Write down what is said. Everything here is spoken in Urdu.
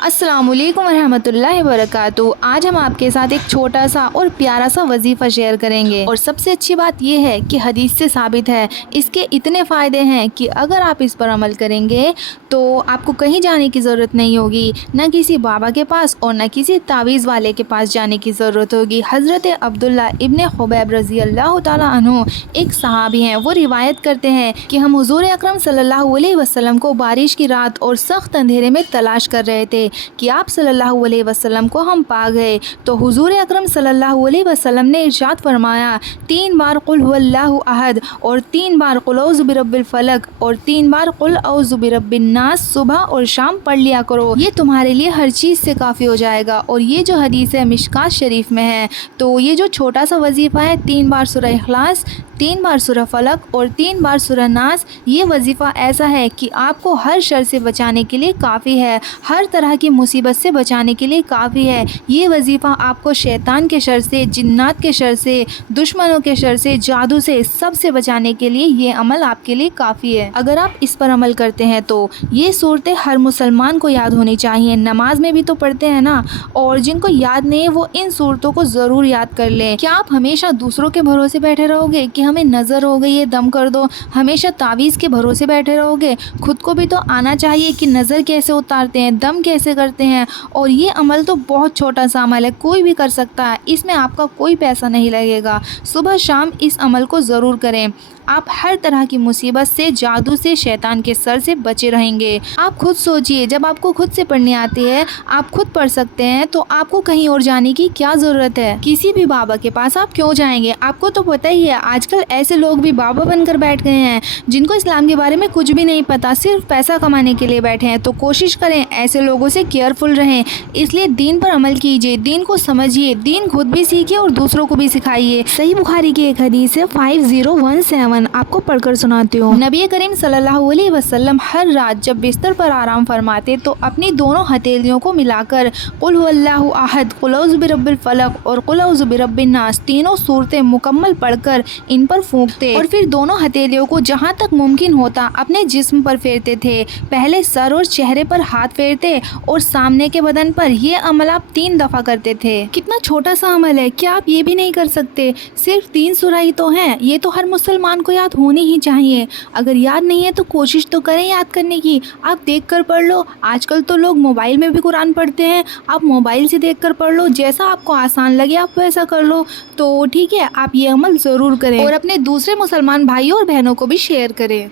السلام علیکم ورحمۃ اللہ وبرکاتہ۔ آج ہم آپ کے ساتھ ایک چھوٹا سا اور پیارا سا وظیفہ شیئر کریں گے، اور سب سے اچھی بات یہ ہے کہ حدیث سے ثابت ہے، اس کے اتنے فائدے ہیں کہ اگر آپ اس پر عمل کریں گے تو آپ کو کہیں جانے کی ضرورت نہیں ہوگی، نہ کسی بابا کے پاس اور نہ کسی تعویذ والے کے پاس جانے کی ضرورت ہوگی۔ حضرت عبداللہ ابن خبیب رضی اللہ تعالیٰ عنہ ایک صحابی ہیں، وہ روایت کرتے ہیں کہ ہم حضور اکرم صلی اللہ علیہ وسلم کو بارش کی رات اور سخت اندھیرے میں تلاش کر رہے تھے کہ آپ صلی اللہ علیہ وسلم کو ہم پا گئے، تو حضور اکرم صلی اللہ علیہ وسلم نے ارشاد فرمایا 3 بار قل هو اللہ احد اور 3 بار قل اعوذ برب الفلق اور 3 بار قل اعوذ برب الناس صبح اور شام پڑھ لیا کرو، یہ تمہارے لیے ہر چیز سے کافی ہو جائے گا۔ اور یہ جو حدیث ہے مشکات شریف میں ہے، تو یہ جو چھوٹا سا وظیفہ ہے 3 بار سورہ اخلاص، 3 بار سورہ فلق اور 3 بار سورہ ناس، یہ وظیفہ ایسا ہے کہ آپ کو ہر شر سے بچانے کے لیے کافی ہے، ہر طرح کی مصیبت سے بچانے کے لیے کافی ہے۔ یہ وظیفہ آپ کو شیطان کے شر سے، جنات کے شر سے، دشمنوں کے شر سے، جادو سے، سب سے بچانے کے لیے یہ عمل آپ کے لیے کافی ہے۔ اگر آپ اس پر عمل کرتے ہیں تو یہ صورتیں ہر مسلمان کو یاد ہونی چاہیے، نماز میں بھی تو پڑھتے ہیں نا، اور جن کو یاد نہیں ہے وہ ان صورتوں کو ضرور یاد کر لیں۔ کیا آپ ہمیشہ دوسروں کے بھروسے بیٹھے رہو گے کہ ہمیں نظر ہو گئی ہے دم کر دو، ہمیشہ تعویذ کے بھروسے بیٹھے رہو گے؟ خود کو بھی تو آنا چاہیے کہ نظر کیسے اتارتے ہیں، دم کیسے کرتے ہیں۔ اور یہ عمل تو بہت چھوٹا سا عمل ہے، کوئی بھی کر سکتا ہے، اس میں آپ کا کوئی پیسہ نہیں لگے گا۔ صبح شام اس عمل کو ضرور کریں، آپ ہر طرح کی مصیبت سے، جادو سے، شیطان کے سر سے بچے رہیں گے۔ آپ خود سوچئے، جب آپ کو خود سے پڑھنی آتی ہے، آپ خود پڑھ سکتے ہیں، تو آپ کو کہیں اور جانے کی کیا ضرورت ہے؟ کسی بھی بابا کے پاس آپ کیوں جائیں گے؟ آپ کو تو پتہ ہی ہے آج کل ایسے لوگ بھی بابا بن کر بیٹھ گئے ہیں جن کو اسلام کے بارے میں کچھ بھی نہیں پتا، صرف پیسہ کمانے کے لیے بیٹھے ہیں۔ تو کوشش کریں ایسے لوگوں سے کیئرفل رہیں، اس لیے دین پر عمل کیجئے، دین کو سمجھیے، دین خود بھی سیکھیے اور دوسروں کو بھی سکھائیے۔ صحیح بخاری کی ایک حدیث ہے 5017، آپ کو پڑھ کر سناتی ہوں۔ نبی کریم صلی اللہ علیہ وسلم ہر رات جب بستر پر آرام فرماتے تو اپنی دونوں ہتھیلیوں کو ملا کر قل هو اللہ احد، قل اعوذ برب الفلق اور قل اعوذ برب الناس، تینوں صورتیں مکمل پڑھ کر ان پر پھونکتے، اور پھر دونوں ہتھیلیوں کو جہاں تک ممکن ہوتا اپنے جسم پر پھیرتے تھے۔ پہلے سر اور چہرے پر ہاتھ پھیرتے اور سامنے کے بدن پر۔ یہ عمل آپ 3 دفعہ کرتے تھے۔ کتنا چھوٹا سا عمل ہے، کیا آپ یہ بھی نہیں کر سکتے؟ صرف 3 سورہ ہی تو ہیں، یہ تو ہر مسلمان کو یاد ہونی ہی چاہیے۔ اگر یاد نہیں ہے تو کوشش تو کریں یاد کرنے کی، آپ دیکھ کر پڑھ لو۔ آج کل تو لوگ موبائل میں بھی قرآن پڑھتے ہیں، آپ موبائل سے دیکھ کر پڑھ لو، جیسا آپ کو آسان لگے آپ ویسا کر لو۔ تو ٹھیک ہے، آپ یہ عمل ضرور کریں اور اپنے دوسرے مسلمان بھائیوں اور بہنوں کو بھی شیئر کریں۔